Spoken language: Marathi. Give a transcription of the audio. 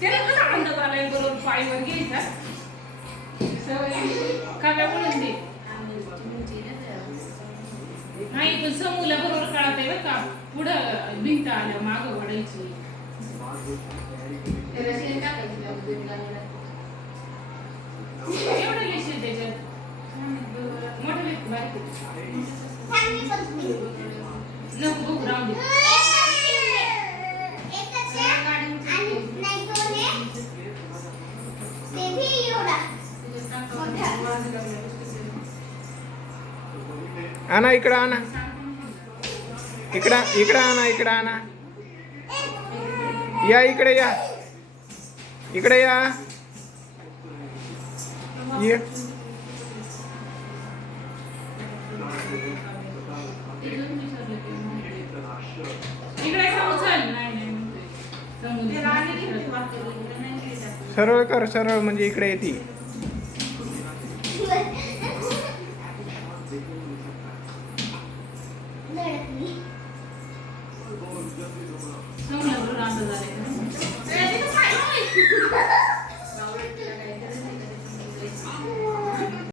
त्याला कसा अंदाज आलाय बरोबर पायवर घ्यायचा सवय का काय म्हणून दे नाही पण समूला बरोबर कळत आहे बरं का पुढं भिंत आल्या मागं वडायची एवढं लेशी त्याच्यात मोठं लेख बारीक नको बघू राहू दे आणा इकडं आणा इकडं आणा इकडं आणा या इकडे या इकडे या ये सरळ कर सरळ म्हणजे इकडे येते समोर राहत झाले